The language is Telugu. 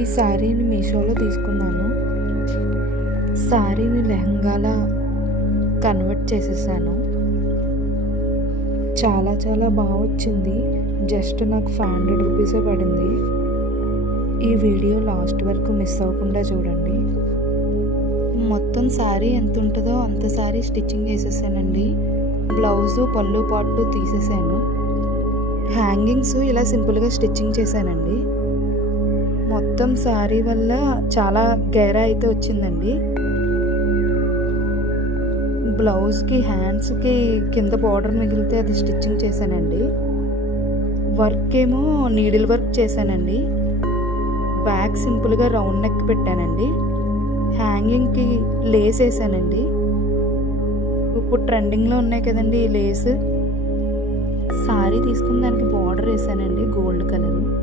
ఈ శారీని మీషోలో తీసుకున్నాను. శారీని లెహంగాలా కన్వర్ట్ చేసేసాను. చాలా చాలా బాగా వచ్చింది. జస్ట్ నాకు 500 రూపీసే పడింది. ఈ వీడియో లాస్ట్ వరకు మిస్ అవ్వకుండా చూడండి. మొత్తం శారీ ఎంత ఉంటుందో అంత శారీ స్టిచ్చింగ్ చేసేసానండి. బ్లౌజు పళ్ళు పాటు తీసేసాను. హ్యాంగింగ్స్ ఇలా సింపుల్గా స్టిచ్చింగ్ చేశానండి. మొత్తం శారీ వల్ల చాలా గేరా అయితే వచ్చిందండి. బ్లౌజ్కి హ్యాండ్స్కి కింద బార్డర్ మిగిలితే అది స్టిచ్చింగ్ చేశానండి. వర్క్ ఏమో నీడిల్ వర్క్ చేశానండి. బ్యాక్ సింపుల్గా రౌండ్ నెక్ పెట్టానండి. హ్యాంగింగ్కి లేస్ వేసానండి. ఇప్పుడు ట్రెండింగ్లో ఉన్నాయి కదండి ఈ లేస్. శారీ తీసుకున్న దానికి బార్డర్ వేసానండి గోల్డ్ కలరు.